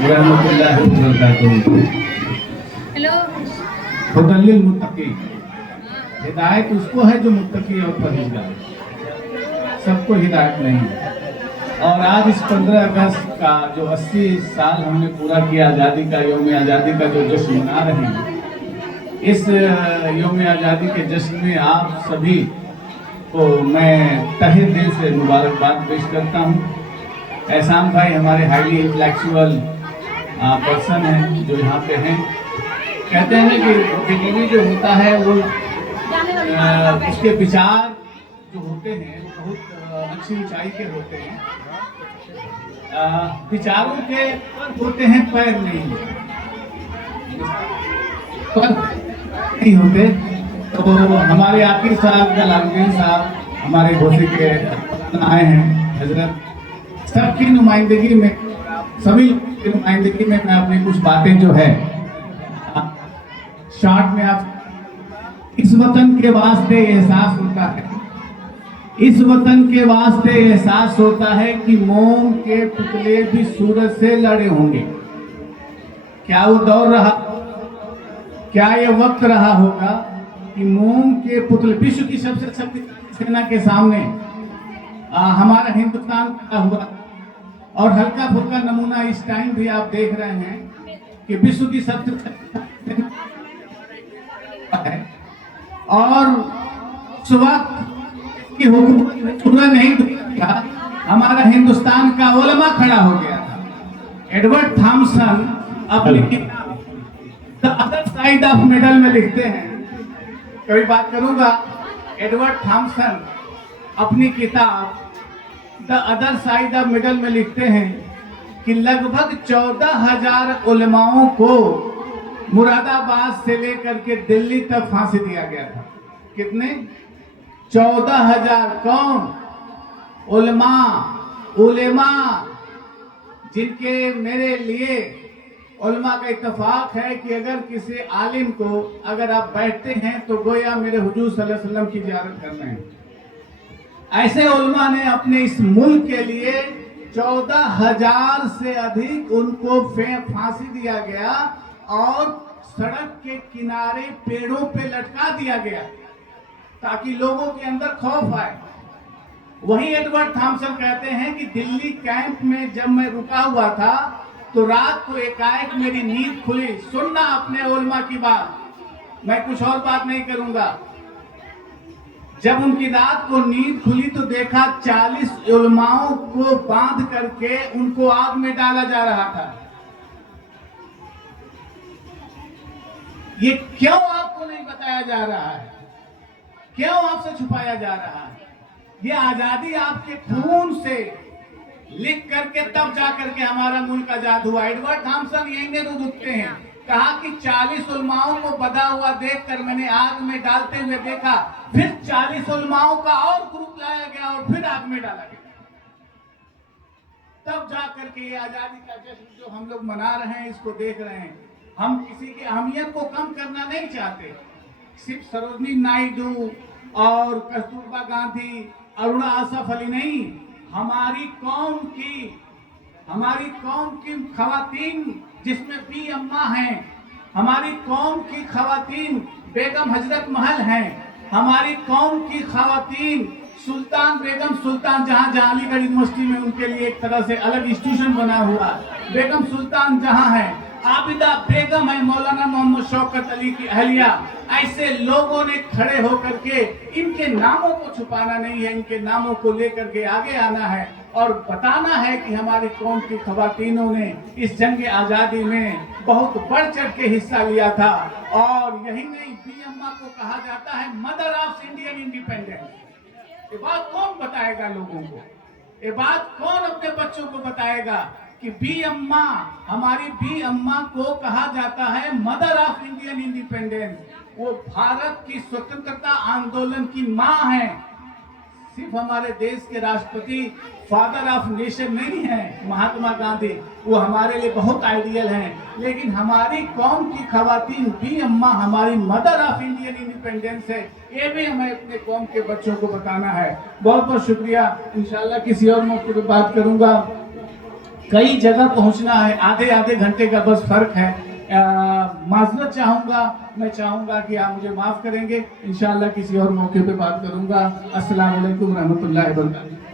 रहमतुल्लाहि व बरकातुहू। हेलो। हुदल्लिल मुत्तकीन, हिदायत उसको है जो मुत्तकी और परहेजगार, सबको हिदायत नहीं है। और आज इस 15 अगस्त का जो 80 साल हमने पूरा किया आज़ादी का, यौम आज़ादी का जो जश्न मना रहे हैं, इस यौम आज़ादी के जश्न में आप सभी को मैं तहे दिल से मुबारकबाद पेश करता हूँ। एहसान भाई हमारे हाईली इंटेलेक्चुअल पर्सन हैं जो यहाँ पे हैं। कहते हैं कि बुद्धिजीवी जो होता है वो उसके विचार जो होते हैं वो बहुत अच्छी ऊंचाई के होते हैं। विचारों के पर होते हैं, पैर नहीं पर नहीं होते। तो हमारे आकिब साहब जलालुद्दीन साहब हमारे घोषे के आए हैं हजरत, सबकी नुमाइंदगी में, सभी की नुमाइंदगी में मैं अपनी कुछ बातें जो है शॉर्ट में आप। इस वतन के वास्ते एहसास होता है, इस वतन के वास्ते एहसास होता है कि मोम के पुतले भी सूरज से लड़े होंगे। क्या वो दौर रहा, क्या ये वक्त रहा होगा कि मोम के पुतले विश्व की सबसे शक्तिशाली सेना के सामने हमारा हिंदुस्तान खड़ा हुआ। और हल्का फुल्का नमूना इस टाइम भी आप देख रहे हैं कि विश्व की सबसे है। और उस वक्त की हुकूमत नहीं था, हमारा हिंदुस्तान का उलमा खड़ा हो गया था। एडवर्ड थॉमसन अपनी किताब the other side of middle में लिखते हैं, कभी बात करूंगा। एडवर्ड थॉमसन अपनी किताब the other side of middle में लिखते हैं कि लगभग 14,000 उलमाओं को मुरादाबाद से लेकर के दिल्ली तक फांसी दिया गया था। कितने? 14,000। कौन? उलेमा, जिनके मेरे लिए उलमा का इत्तेफाक है कि अगर किसी आलिम को अगर आप बैठते हैं तो गोया मेरे हुजूर सल्लल्लाहु अलैहि वसल्लम की ज़ियारत कर रहे हैं। ऐसे उलमा ने अपने इस मुल्क के लिए 14,000 से अधिक उनको फांसी दिया गया और सड़क के किनारे पेड़ों पे लटका दिया गया ताकि लोगों के अंदर खौफ आए। वही एडवर्ड थॉमसन कहते हैं कि दिल्ली कैंप में जब मैं रुका हुआ था तो रात को एकाएक मेरी नींद खुली। सुनना अपने उलमा की बात, मैं कुछ और बात नहीं करूंगा। जब उनकी रात को नींद खुली तो देखा 40 उलमाओं को बांध करके उनको आग में डाला जा रहा था। ये क्यों आपको नहीं बताया जा रहा है? क्यों आपसे छुपाया जा रहा है? ये आजादी आपके खून से लिख करके तब जा करके हमारा मुल्क आजाद हुआ। एडवर्ड थॉमसन यहीं ने रुक उठते हैं, कहा कि 40 उलमाओं को बधा हुआ देखकर मैंने आग में डालते हुए देखा, फिर 40 उलमाओं का और ग्रुप लाया गया और फिर आग में डाला गया। तब जा करके ये आजादी का जश्न जो हम लोग मना रहे हैं, इसको देख रहे हैं। हम किसी की अहमियत को कम करना नहीं चाहते। सिर्फ सरोजनी नायडू और कस्तूरबा गांधी, अरुणा आसफ अली नहीं, हमारी कौम की खवातीन जिसमें बी अम्मा हैं, हमारी कौम की खवातीन बेगम हजरत महल हैं, हमारी कौम की खवातीन सुल्तान बेगम सुल्तान जहां अलीगढ़ यूनिवर्सिटी में उनके लिए एक तरह से अलग इंस्टीट्यूशन बना हुआ, बेगम सुल्तान जहां है, आबिदा बेगम है, मौलाना मोहम्मद शौकत अली की अहलिया। ऐसे लोगों ने खड़े होकर के इनके नामों को छुपाना नहीं है, इनके नामों को लेकर के आगे आना है और बताना है कि हमारी कौम की खवातीनों ने इस जंग आजादी में बहुत बढ़ चढ़ के हिस्सा लिया था। और यही नहीं, बी अम्मा को कहा जाता है मदर ऑफ इंडियन इंडिपेंडेंस। ये बात कौन बताएगा लोगों को? ये बात कौन अपने बच्चों को बताएगा कि बी अम्मा, हमारी बी अम्मा को कहा जाता है मदर ऑफ इंडियन इंडिपेंडेंस। वो भारत की स्वतंत्रता आंदोलन की मां है। सिर्फ हमारे देश के राष्ट्रपति फादर ऑफ नेशन नहीं है महात्मा गांधी, वो हमारे लिए बहुत आइडियल हैं, लेकिन हमारी कौम की खवातीन बी अम्मा हमारी मदर ऑफ इंडियन इंडिपेंडेंस है। ये भी हमें अपने कौम के बच्चों को बताना है। बहुत बहुत शुक्रिया। इंशाल्लाह किसी और मौके पर बात करूंगा। कई जगह पहुंचना है, आधे आधे घंटे का बस फर्क है। माजरत चाहूँगा, मैं चाहूँगा कि आप मुझे माफ़ करेंगे। इंशाअल्लाह किसी और मौके पे बात करूँगा। अस्सलाम वालेकुम रहमतुल्लाहि व बरकातहू।